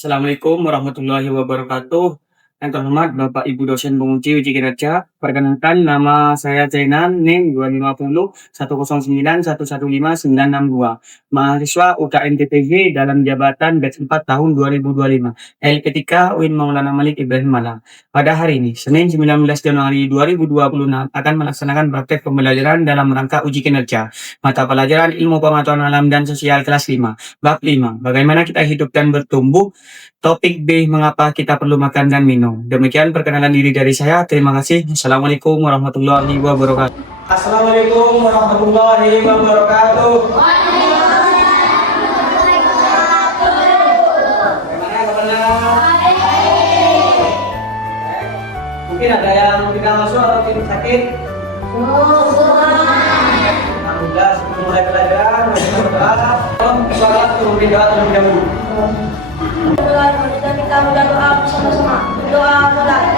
Assalamualaikum warahmatullahi wabarakatuh. Yang terhormat Bapak Ibu dosen penguji uji kinerja, perkenalkan nama saya Zainan, NIM 25010911592, mahasiswa UKM TPG dalam jabatan batch 4 tahun 2025, LP3 UIN Maulana Malik Ibrahim Malang. Pada hari ini, Senin 19 Januari 2026, akan melaksanakan praktek pembelajaran dalam rangka uji kinerja, mata pelajaran ilmu pengetahuan alam dan sosial kelas 5, bab 5, bagaimana kita hidup dan bertumbuh. Topik B, mengapa kita perlu makan dan minum. Demikian perkenalan diri dari saya. Terima kasih. Assalamualaikum warahmatullahi wabarakatuh. Assalamualaikum warahmatullahi wabarakatuh. Bagaimana kabarnya? Mungkin ada yang tidak masuk atau tidak sakit? Alhamdulillah, sebelum mulai pelajaran, kita berdoa. Sholat turun doa terlebih dahulu. Dan kita berdoa bersama-sama. Doa mulai.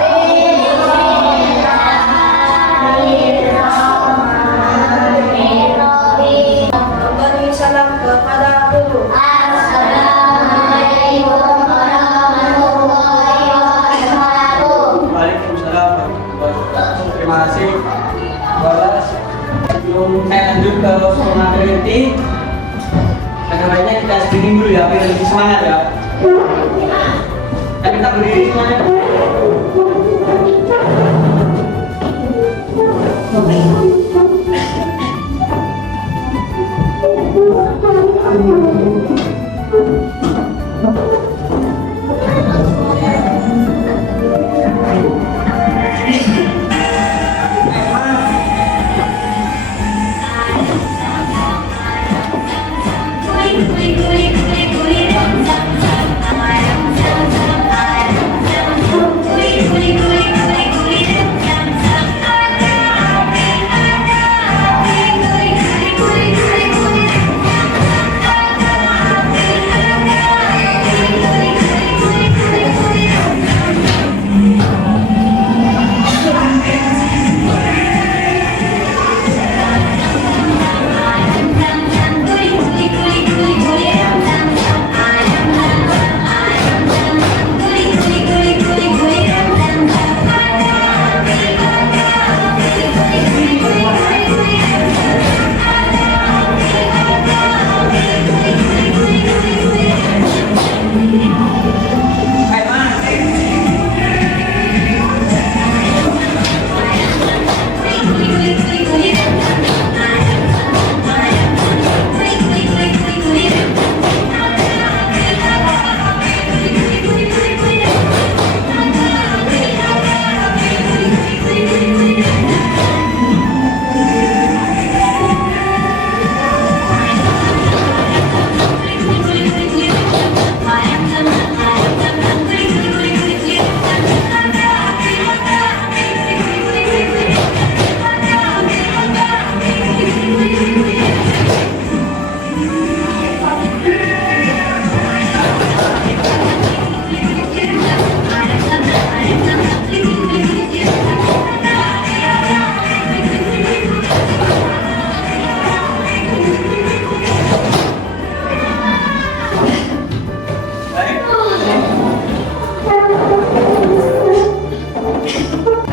Beri salam kepada guru. Assalamualaikum warahmatullahi wabarakatuh. Waalaikumsalam warahmatullahi wabarakatuh. Terima kasih. Balas. Sebelum saya lanjut ke materi inti, sebaiknya kita screening dulu ya, biar lebih semangat ya. Kita berdiri semuanya.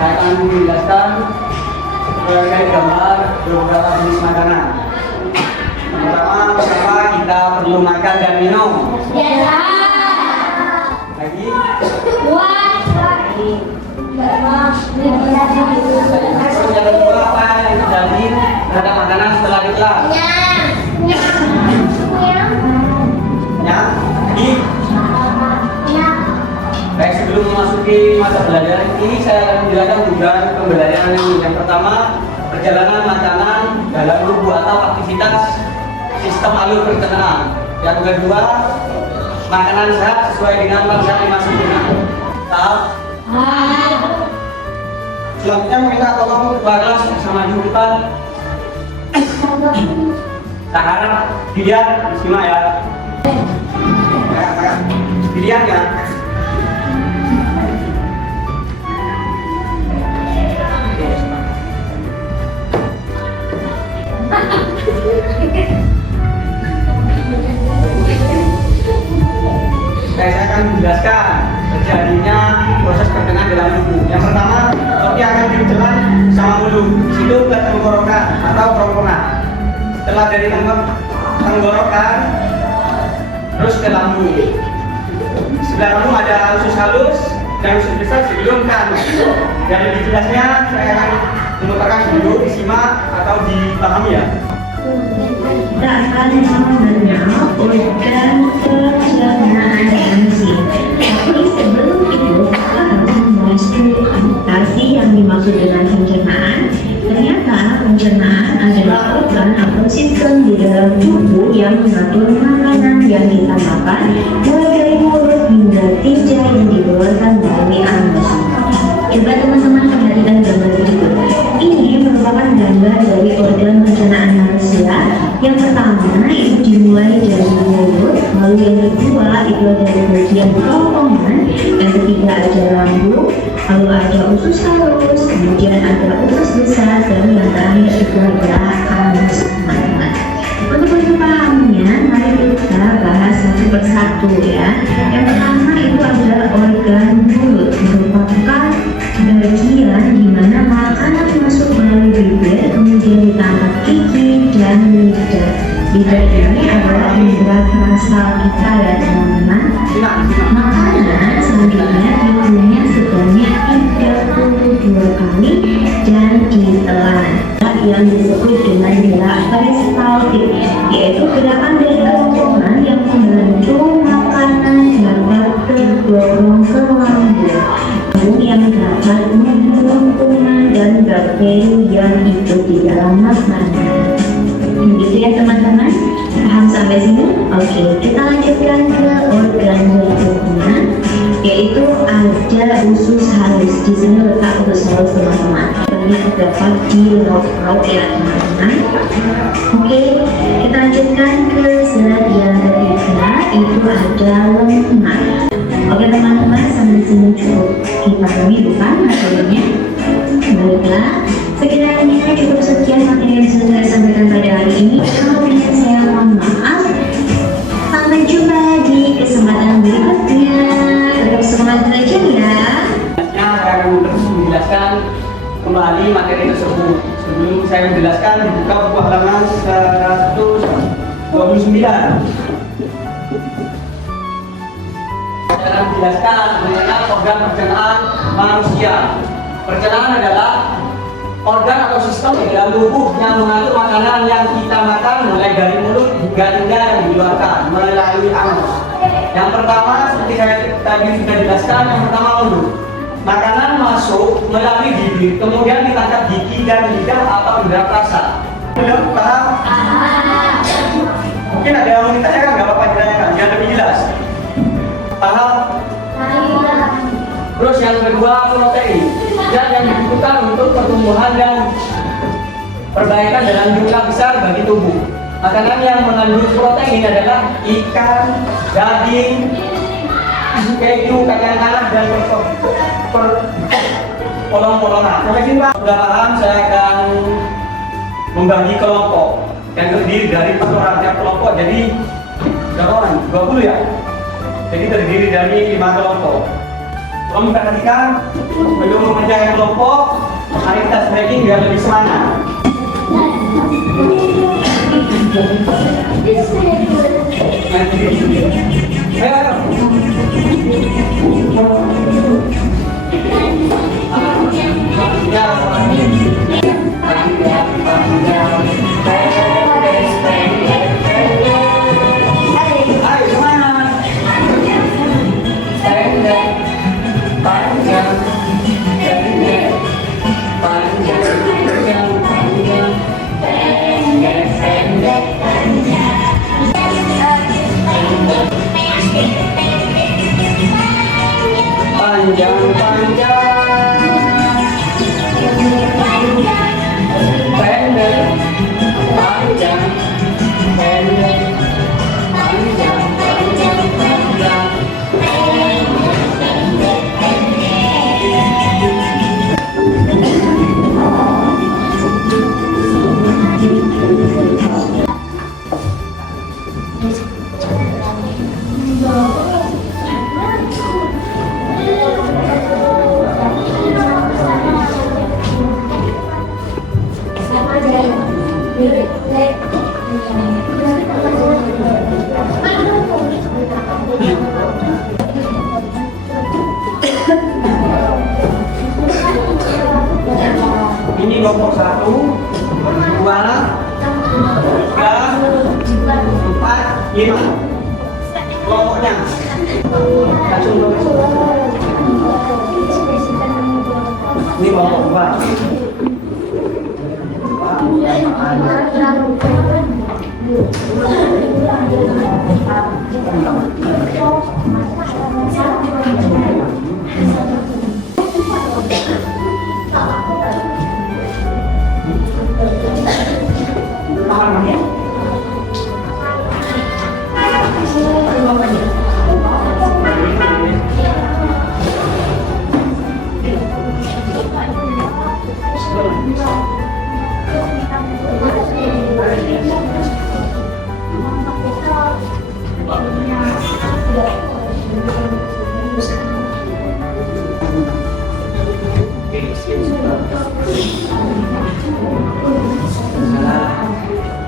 Saya akan menjelaskan terkait gambar beberapa jenis makanan. Pertama, kenapa kita perlu makan dan minum? Lagi? Terus yang kedua, apa yang terjadi terhadap makanan setelah ditelan? Ya? Lagi? Baik, sebelum memasuki mata pelajaran ini, saya akan menjelaskan tujuan pembelajaran ini. Yang pertama, perjalanan makanan dalam tubuh atau aktivitas sistem alur pencernaan. Yang kedua, makanan sehat sesuai dengan bangsa 5 sempurna. Tahap. Selanjutnya minta tolong kepada sama di depan. Tak harap dilihat, simak ya. Dilihat ya. Saya akan dalam tubuh. Yang pertama, roti akan ditelan sama mulut, situ ke tenggorokan atau kerongkongan. Setelah dari tenggorokan, terus ke lambung. Sebelah lambung ada usus halus dan usus besar sebelum ke anus. Dan lebih jelasnya saya akan memutarkan dulu, disimak atau dipahami ya. Kita akan mengenal organ pencernaan manusia. Tapi sebelum itu, kita harus membahas definisi yang dimaksud dengan pencernaan. Ternyata pencernaan adalah organ atau sistem di dalam tubuh yang mengatur makanan yang kita makan, mulai dari mulut hingga tinja yang dikeluarkan dari anus. Coba teman-teman perhatikan gambar berikut. Ini merupakan gambar dari organ pencernaan manusia. Yang pertama itu dimulai dari mulut, lalu yang kedua itu dari bagian kerongkongan, yang ketiga ada lambung, lalu ada usus halus, kemudian ada usus besar, dan yang terakhir itu adalah anus, teman-teman. Untuk lebih pahamnya, mari kita bahas satu persatu ya. Yang pertama itu adalah organ mulut, merupakan bagian di mana makanan masuk melalui bibir, kemudian ditangkap gigi dan lidah. Lidah ini adalah indera perasa kita ya teman-teman. Makanan selanjutnya diunya sebanyak 32 kali dan ditelan, yang disebut dengan gerak peristaltik, yaitu gerakan dari kerongkongan yang membantu makanan dapat tergolong ke lambung, yang dapat membunuh kuman dan bakteri yang ikut di dalam makanan. Begitu ya teman-teman, paham sampai sini? Oke, kita lanjutkan ke organ berikutnya, yaitu ada usus halus. Di sini letak usus halus teman-teman. Ini terdapat di laut ya teman-teman. Oke, kita lanjutkan ke slide yang ketiga, itu ada lemak. Oke teman-teman, sampai sini cukup dipahami bukan materinya? Baiklah, sekiranya cukup sekian materi yang bisa saya sampaikan pada hari ini. Kemudian saya mohon maaf. Sampai jumpa di kesempatan berikutnya. Tetap semangat belajar ya. Saya akan terus menjelaskan kembali materi tersebut. Sebelum saya menjelaskan, dibuka buku halaman 129. Saya akan menjelaskan mengenai organ pencernaan manusia. Pencernaan adalah organ atau sistem di dalam tubuh yang mengatur makanan yang kita makan, mulai dari mulut hingga tinja yang dikeluarkan melalui anus. Yang pertama, seperti saya tadi sudah jelaskan, yang pertama mulut. Makanan masuk melalui bibir, kemudian ditangkap gigi dan lidah atau indera perasa. Belum paham? Mungkin ada yang mau ditanyakan, nggak apa-apa ditanyakan, biar lebih jelas. Paham? Terus yang kedua, protein, zat yang dibutuhkan untuk pertumbuhan dan perbaikan dalam jumlah besar bagi tubuh. Makanan yang mengandung protein adalah ikan, daging, keju, kacang tanah, dan polong-polongan. Sampai sini Pak, sudah paham? Saya akan membagi kelompok yang terdiri dari 4 orang tiap kelompok. Jadi berapa orang? 20 ya? Jadi terdiri dari 5 kelompok. Tolong perhatikan, belum mengerjakan kelompok, mari kita stretching biar lebih semangat. Ini kelompok 1, 2, 3, 4, 5. Kelompoknya. Langsung tulis. Ini kelompok 2.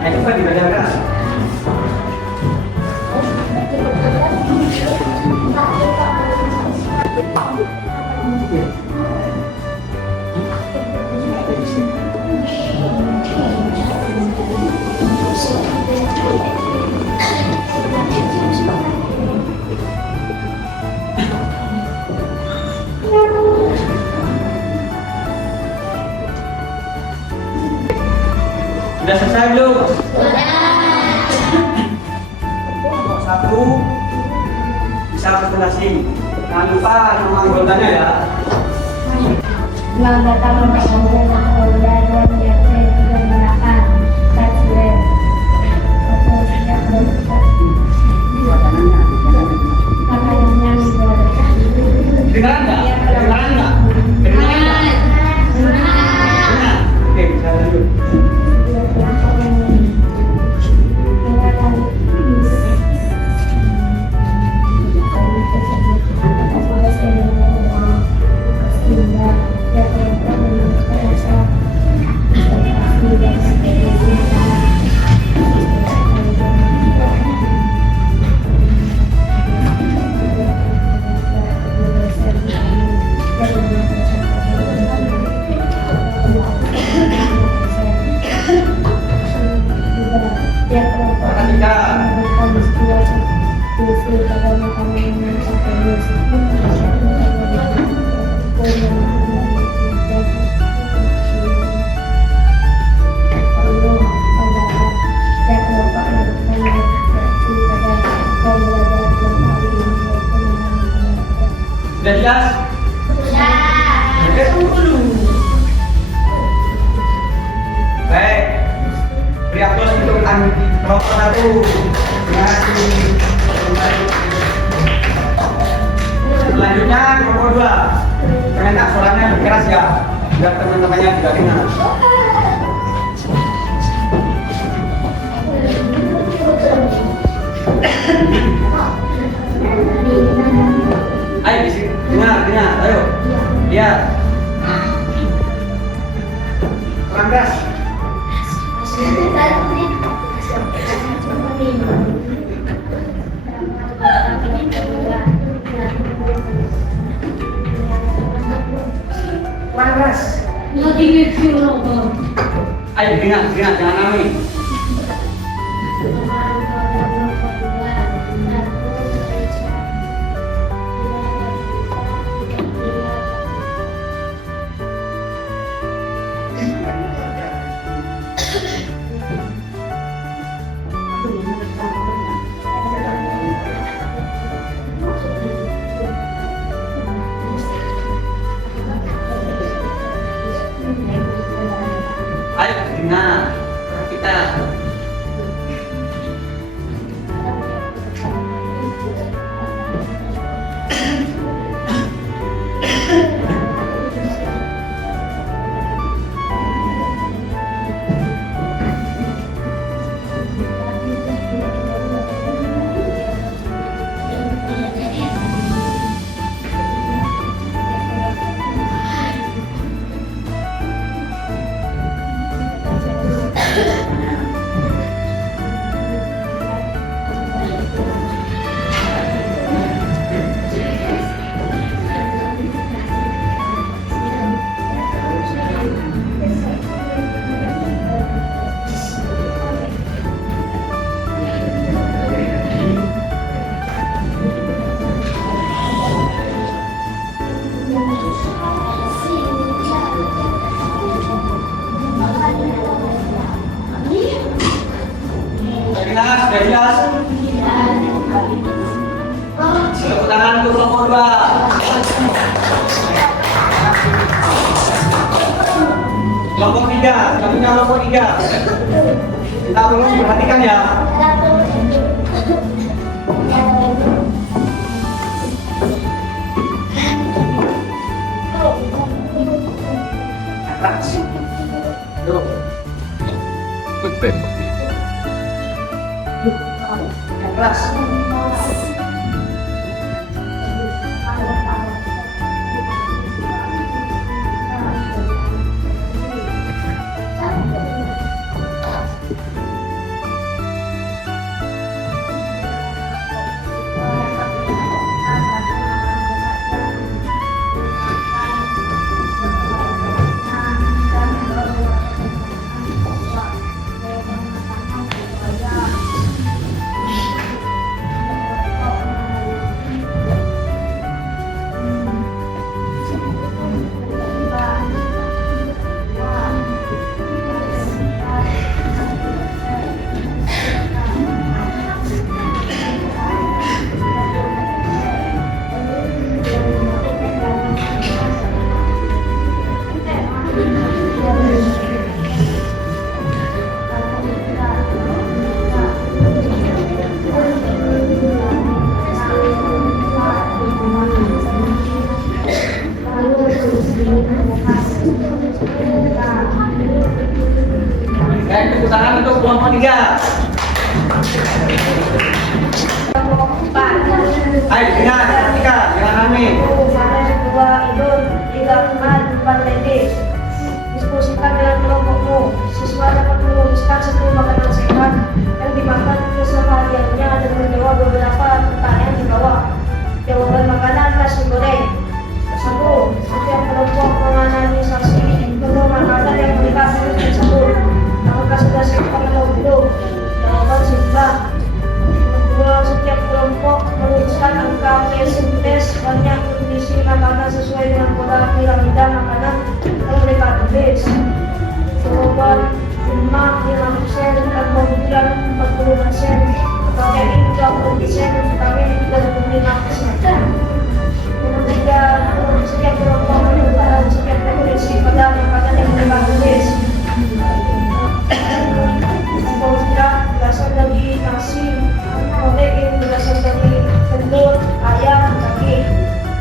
Ayo cepat dibaca. Sudah selesai belum? Kelompok 1 bisa presentasi. Jangan lupa nama anggotanya ya. Selamat datang untuk Polda dan Jaksa 38 Tasbih. Makanannya Dengar enggak? Dengar enggak? Dengar. Oke, bisa lanjut. Sudah jelas? Oke, tunggu dulu. Baik. Beri aplaus untuk kelompok 1. Terima kasih. Selanjutnya kelompok 2. Jangan tak suaranya lebih keras ya, biar teman-temannya juga dengar. Ayo di sini, dengar, ayo, lihat. Kurang keras. Kurang keras. Ayo dengar, jangan nangis. Ayo dengar kita. jelas, sudah jelas. Tepuk tangan untuk kelompok 2. Kelompok 3, kami kelompok 3. Kita perlu perhatikan ya. Keras. Tuh. Keras. Tepuk tangan untuk kelompok 3. Ayo dengar, perhatikan, jangan rame. 2 Idul 3 Ahmad 4 Lede. Diskusikan dengan kelompokmu. Siswa dapat menuliskan satu makanan sehat yang dimakan kesehariannya dan menjawab beberapa pertanyaan di bawah. Jawaban makanan nasi goreng. 1. Setiap kelompok menganalisasi menu makanan yang mereka harus tersebut. Apakah sudah seimbang atau belum? Jawaban seimbang. 2. Setiap kelompok menuliskan angka persentas banyak kondisi makanan sesuai dengan pola piramida makanan yang mereka tulis. Jawaban 5, 5%, karbohidrat 40%, protein 20%, vitamin 35%. Nomor 3, setiap kelompok menentukan setiap referensi pada makanan yang mereka tulis. Karbohidrat berasal dari nasi, protein berasal dari telur, ayam, daging,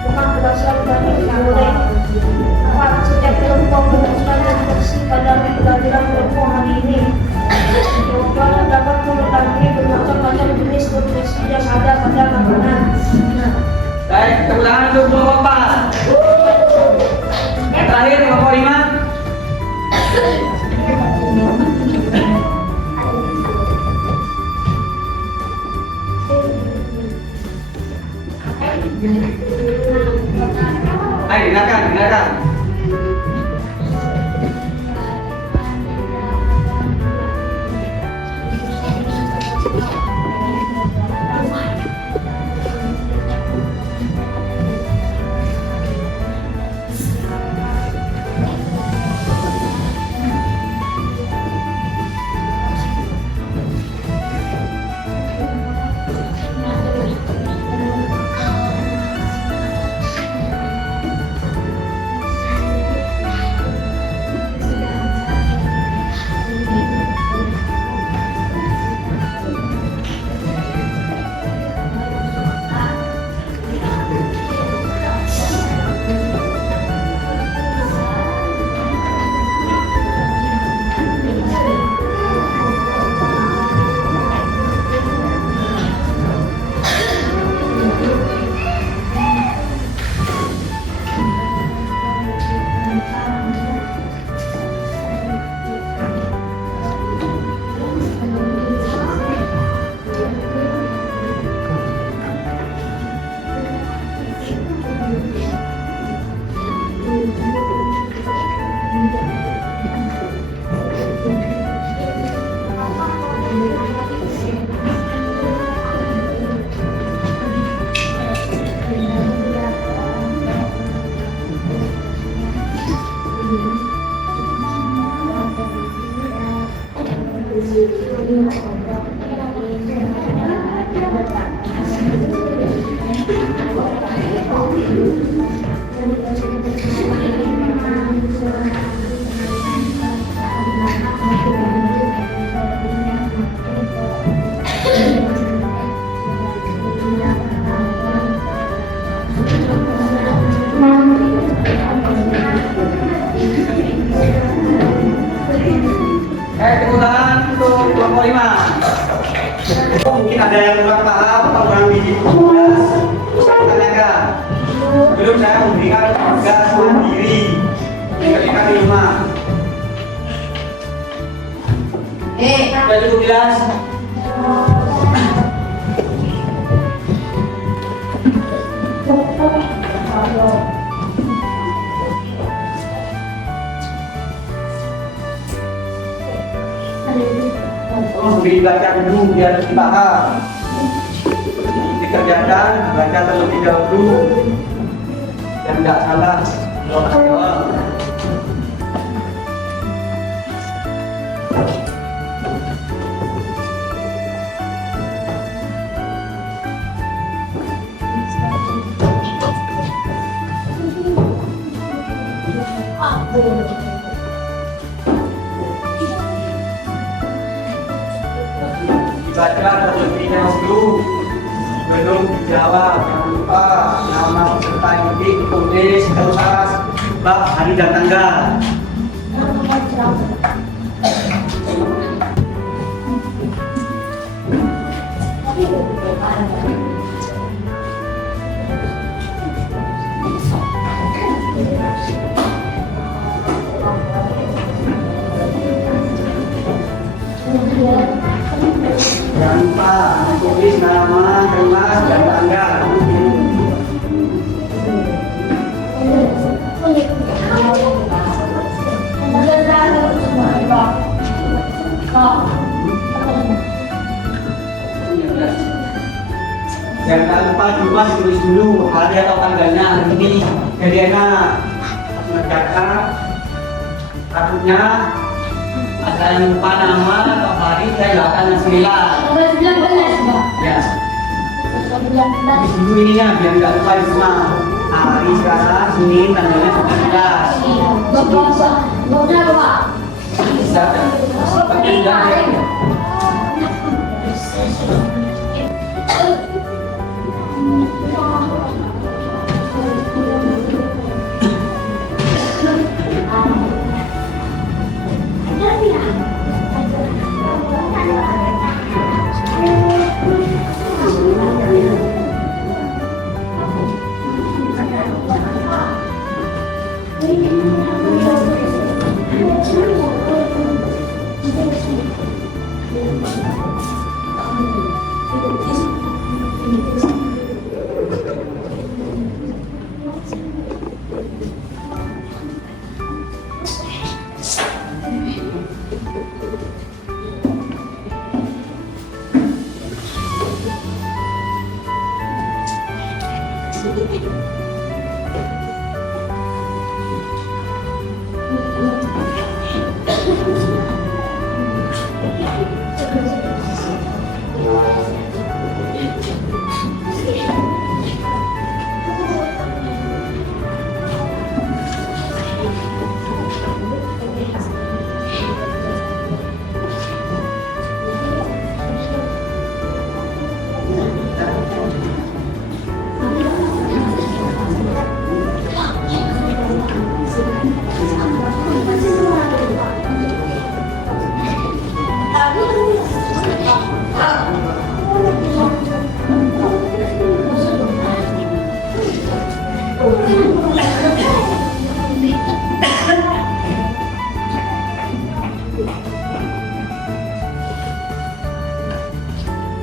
lemak berasal dari minyak goreng. 4. Setiap kelompok menuliskan referensi pada pembelajaran kelompok hari ini. Jawaban dapat mengetahui bermacam-macam jenis nutrisi yang ada pada makanan. Baik, tepuk tangan untuk kelompok 4. Yang terakhir kelompok 5. Ayo dengarkan. Oh, mungkin ada yang kurang paham atau kurang biji tugas. Saya tanyakan. Belum saya memberikan tugas mandiri ketika di rumah. Sudah cukup jelas? Dibaca dulu biar dipaham. Dikerjakan, baca terlebih dahulu. Dan tidak salah. Dibaca terlebih dahulu, belum dijawab. Jangan lupa nama peserta yang ditulis kertas, bab, hari dan tanggal. Jangan lupa tulis nama, kelas, dan tanggal. Jangan lupa juga ditulis dulu hari atau tanggalnya hari ini. Jadi enak mencatat takutnya ada yang lupa nama atau hari saya nggak akan ngasih nilai. Ya. Tulis dulu ininya biar nggak lupa di semua. Hari sekarang Senin tanggalnya 19.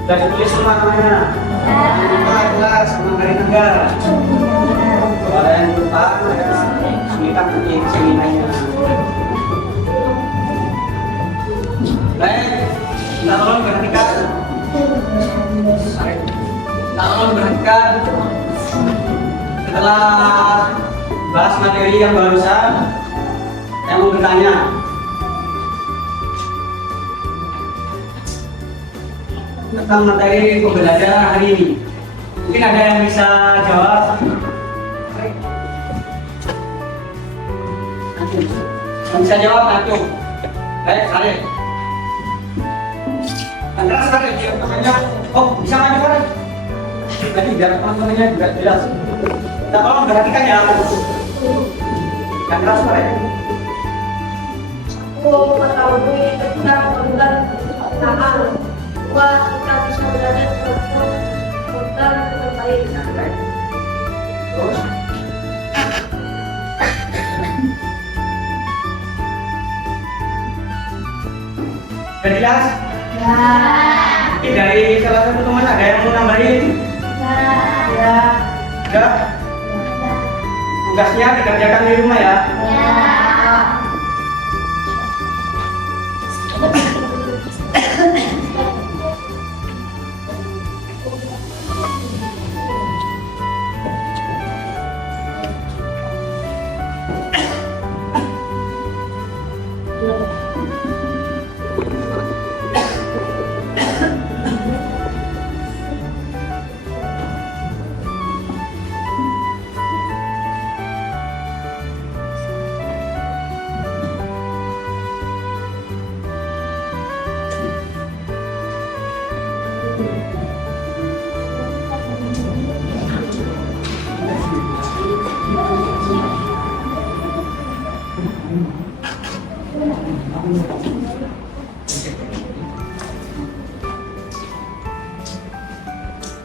Sudah ditulis semua namanya. Lupa kelas, sama hari tanggal. Kalau ada yang lupa, saya sulitan nanti nilainya. Baik, kita tolong perhatikan. Kita tolong perhatikan. Setelah bahas materi yang barusan, saya mau bertanya. Tentang materi pembelajaran hari ini, mungkin ada yang bisa jawab? Yang bisa jawab langsung. Baik, Saleh. Andras, Saleh, namanya. Oh, bisa maju, Saleh. Nanti biar teman-temannya juga jelas. Kita tolong perhatikan ya. Andras, Saleh. Aku mengetahui tentang berkenaan. Dua, kita bisa belajar untuk program dengan baik. Terus? Sudah jelas? Oke, dari salah satu teman ada yang mau nambahin? Sudah? Tugasnya dikerjakan di rumah ya?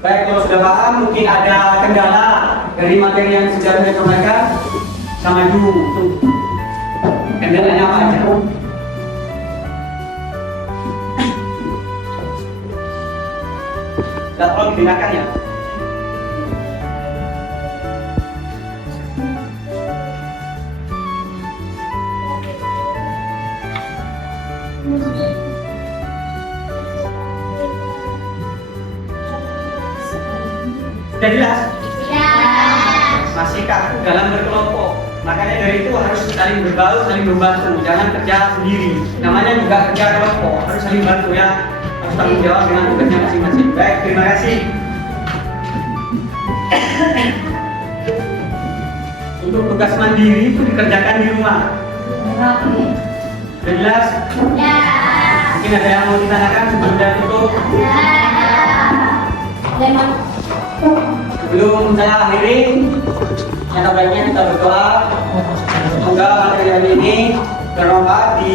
Baik, kalau sudah paham, mungkin ada kendala dari materi yang sudah saya sampaikan. Sama dulu. Kendalanya apa aja? Tidak perlu dibedakan ya. Sudah jelas? Masih kaku dalam berkelompok. Makanya dari itu harus saling berbaur, saling membantu. Jangan kerja sendiri. Namanya juga kerja kelompok. Harus saling bantu ya. Harus tanggung jawab dengan tugasnya masing-masing. Baik, terima kasih. Untuk tugas mandiri itu dikerjakan di rumah. Sudah jelas? Mungkin ada yang mau ditanyakan sebelum saya tutup? Sebelum saya akhiri, yang terbaiknya kita berdoa. Semoga materi hari ini bermanfaat di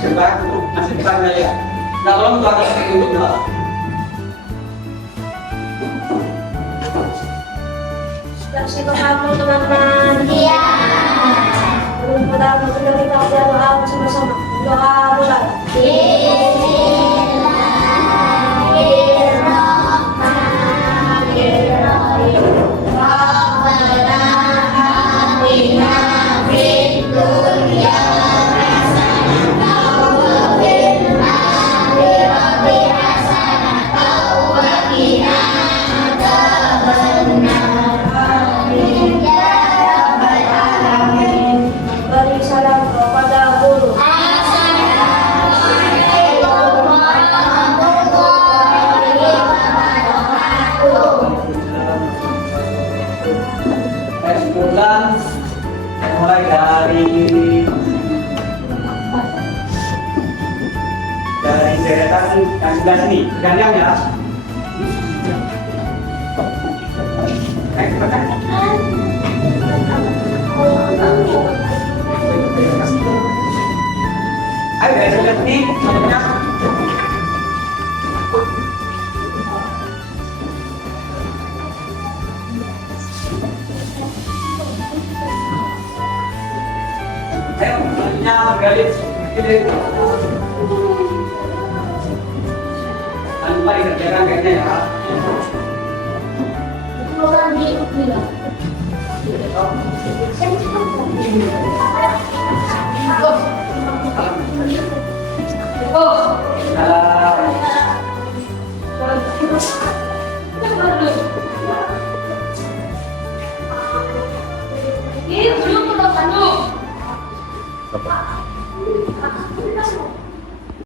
depan untuk masa depan kalian. Nah, tolong doakan saya untuk doa. Sudah siap kamu teman-teman? Iya. Belum pada sudah kita doa bersama-sama. Doa mulai. Beri salam kepada guru. Kesimpulan mulai dari deretan yang sebelah sini, gantian ya. Ayo dari sebelah sini, selanjutnya. Ayo, selanjutnya Galis. Jangan lupa dikerjakan kayaknya ya. Ini belum